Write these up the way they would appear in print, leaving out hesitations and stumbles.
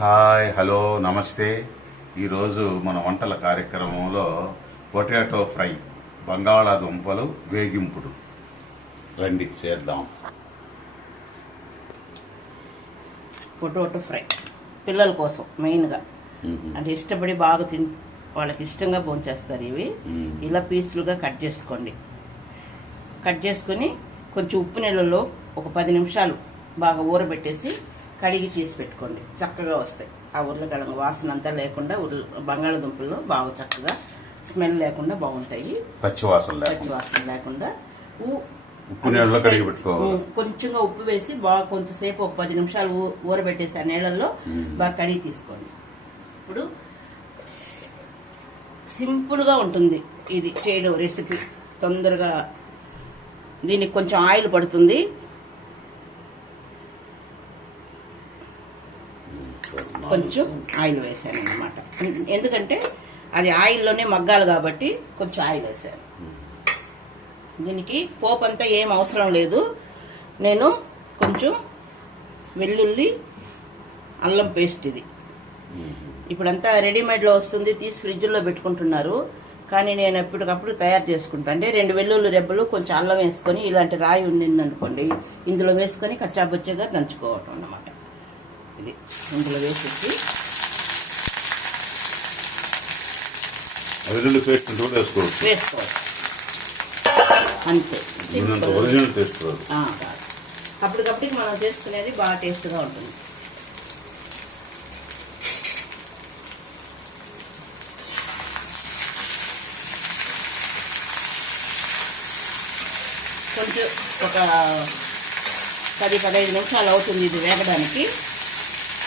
Hi, hello, నమస్తే. ఈరోజు మన వంటల కార్యక్రమంలో పొటాటో ఫ్రై, బంగాళాదుంపలు వేగింపుడు రండి చేద్దాం. పొటాటో ఫ్రై పిల్లల కోసం మెయిన్గా అంటే ఇష్టపడి బాగా వాళ్ళకి ఇష్టంగా భోంచేస్తారు. ఇవి ఇలా పీసులుగా కట్ చేసుకోండి. కట్ చేసుకుని కొంచెం ఉప్పు నీళ్ళలో ఒక 10 నిమిషాలు బాగా ఊరబెట్టేసి కడిగి తీసి పెట్టుకోండి. చక్కగా వస్తాయి. ఆ ఉర్లగడ్డ వాసన అంతా లేకుండా బంగాళదుంపల్లో బాగా చక్కగా స్మెల్ లేకుండా బాగుంటాయి. పచ్చివాసన లేకుండా ఉప్పు నీళ్ళలో కడిగి పెట్టుకోవాలి. కొంచెంగా ఉప్పు వేసి బాగా కొంచెంసేపు ఒక 10 నిమిషాలు ఊరబెట్టేసి ఆ నీళ్ళల్లో బాగా కడిగి తీసుకోండి. ఇప్పుడు సింపుల్గా ఉంటుంది ఇది చేయడం రెసిపీ. తొందరగా దీనికి కొంచెం ఆయిల్ పడుతుంది. కొంచెం ఆయిల్ వేసాను అన్నమాట. ఎందుకంటే అది ఆయిల్లోనే మగ్గాలి కాబట్టి కొంచెం ఆయిల్ వేసాను. దీనికి పోపు అంతా ఏం అవసరం లేదు. నేను కొంచెం వెల్లుల్లి అల్లం పేస్ట్, ఇది ఇప్పుడంతా రెడీమేడ్లో వస్తుంది, తీసి ఫ్రిడ్జ్లో పెట్టుకుంటున్నారు. కానీ నేను ఎప్పటికప్పుడు తయారు చేసుకుంటాను. అంటే 2 వెల్లుల్లి రెబ్బలు, కొంచెం అల్లం వేసుకొని ఇలాంటి రాయి ఉండిందనుకోండి, ఇందులో వేసుకొని కచ్చాబుచ్చగా దంచుకోవటం అన్నమాట. ఇది ఇందులో వేసేసి వేసుకోవచ్చు అంతే. ఒరిజినల్ అప్పటికప్పటికి మనం చేసుకునేది బాగా టేస్ట్గా ఉంటుంది. కొంచెం ఒక 10-15 నిమిషాలు అవుతుంది ఇది వేగడానికి.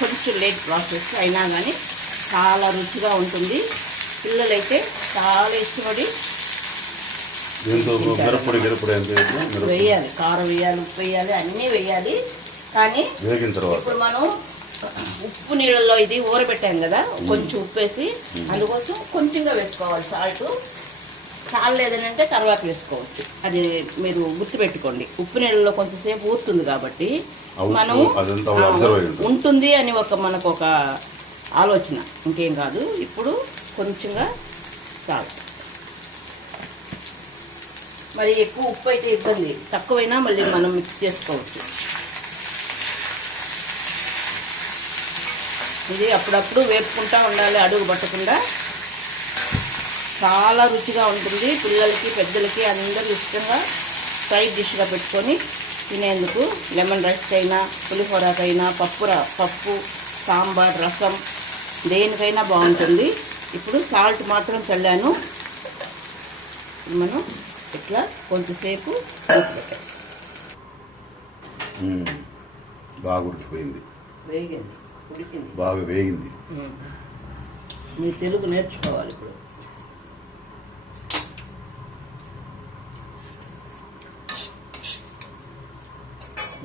కొంచెం లేట్ ప్రాసెస్ అయినా కానీ చాలా రుచిగా ఉంటుంది. పిల్లలైతే చాలా ఇష్టపడి వేయాలి. కారం వేయాలి, ఉప్పు వేయాలి, అన్నీ వేయాలి. కానీ ఇప్పుడు మనం ఉప్పు నీళ్ళల్లో ఇది ఊరబెట్టాం కదా, కొంచెం ఉప్పు వేసి అందుకోసం కొంచెంగా వేసుకోవాలి సాల్ట్. చాలేదనంటే తర్వాత వేసుకోవచ్చు. అది మీరు గుర్తుపెట్టుకోండి. ఉప్పు నీళ్ళలో కొంచెంసేపు ఊరుతుంది కాబట్టి మనం ఉంటుంది అని మనకు ఒక ఆలోచన, ఇంకేం కాదు. ఇప్పుడు కొంచెంగా సాల్ట్. మరి ఎక్కువ ఉప్పు అయితే ఇబ్బంది, తక్కువైనా మళ్ళీ మనం మిక్స్ చేసుకోవచ్చు. ఇది అప్పుడప్పుడు వేపుకుంటా ఉండాలి, అడుగు పట్టకుండా. చాలా రుచిగా ఉంటుంది. పిల్లలకి పెద్దలకి అందరూ ఇష్టంగా సైడ్ డిష్గా పెట్టుకొని తినేందుకు. లెమన్ రైస్కైనా, పులిహోరకైనా, పప్పు, సాంబార్, రసం, దేనికైనా బాగుంటుంది. ఇప్పుడు సాల్ట్ మాత్రం చల్లాను. మనం ఇట్లా కొంచెంసేపు పెట్టేస్తాం. బాగా ఉడికిపోయింది, వేగింది, ఉడికింది, బాగా వేగింది. మీరు తెలుగు నేర్చుకోవాలి. ఇప్పుడు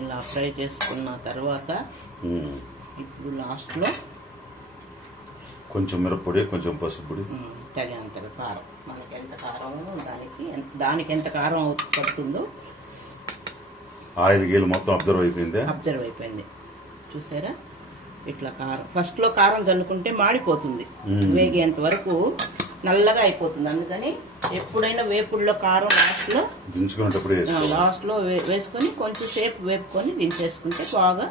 ఇలా ఫ్రై చేసుకున్న తర్వాత ఇప్పుడు లాస్ట్లో కొంచెం మిరప్పొడి, కొంచెం పసుపు పొడి, తగినంత కారం. మనకి ఎంత కారం దానికి ఎంత కారం పడుతుందో. ఆయిల్ గీలు మొత్తం అబ్జర్వ్ అయిపోయింది. చూసారా? ఇట్లా కారం ఫస్ట్లో కారం చల్లుకుంటే మాడిపోతుంది. వేగేంత వరకు నల్లగా అయిపోతుంది. అందుకని ఎప్పుడైనా వేపుడులో కారం లాస్ట్లో వేసుకొని కొంచెం సేపు వేపుకొని దించేసుకుంటే బాగా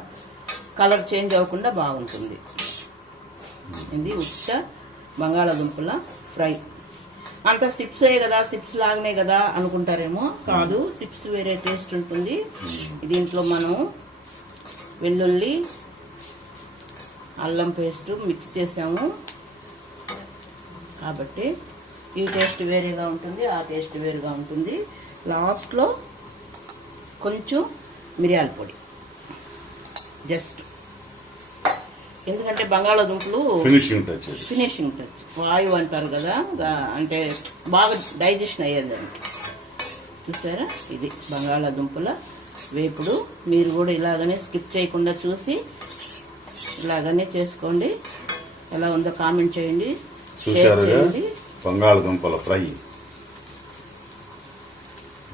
కలర్ చేంజ్ అవ్వకుండా బాగుంటుంది. ఇది ఉత్త బంగాళాదుంపల ఫ్రై. అంత సిప్సే కదా, సిప్స్ లాగానే కదా అనుకుంటారేమో. కాదు, సిప్స్ వేరే టేస్ట్ ఉంటుంది. దీంట్లో మనం వెల్లుల్లి అల్లం పేస్ట్ మిక్స్ చేసాము కాబట్టి ఈ టేస్ట్ వేరేగా ఉంటుంది, ఆ టేస్ట్ వేరుగా ఉంటుంది. లాస్ట్లో కొంచెం మిరియాల పొడి, జస్ట్. ఎందుకంటే బంగాళాదుంపలు ఫినిషింగ్ టచ్, వాయువు అంటారు కదా, అంటే బాగా డైజెషన్ అయ్యేదానికి. చూసారా? ఇది బంగాళాదుంపల వేపుడు. మీరు కూడా ఇలాగనే స్కిప్ చేయకుండా చూసి ఇలాగనే చేసుకోండి. ఎలా ఉందో కామెంట్ చేయండి, షేర్ చేయండి. బంగాళదుంపల ఫ్రై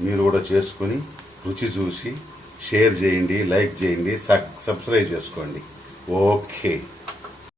మీరు కూడా చేసుకుని రుచి చూసి షేర్ చేయండి, లైక్ చేయండి, సబ్స్క్రైబ్ చేసుకోండి. ఓకే.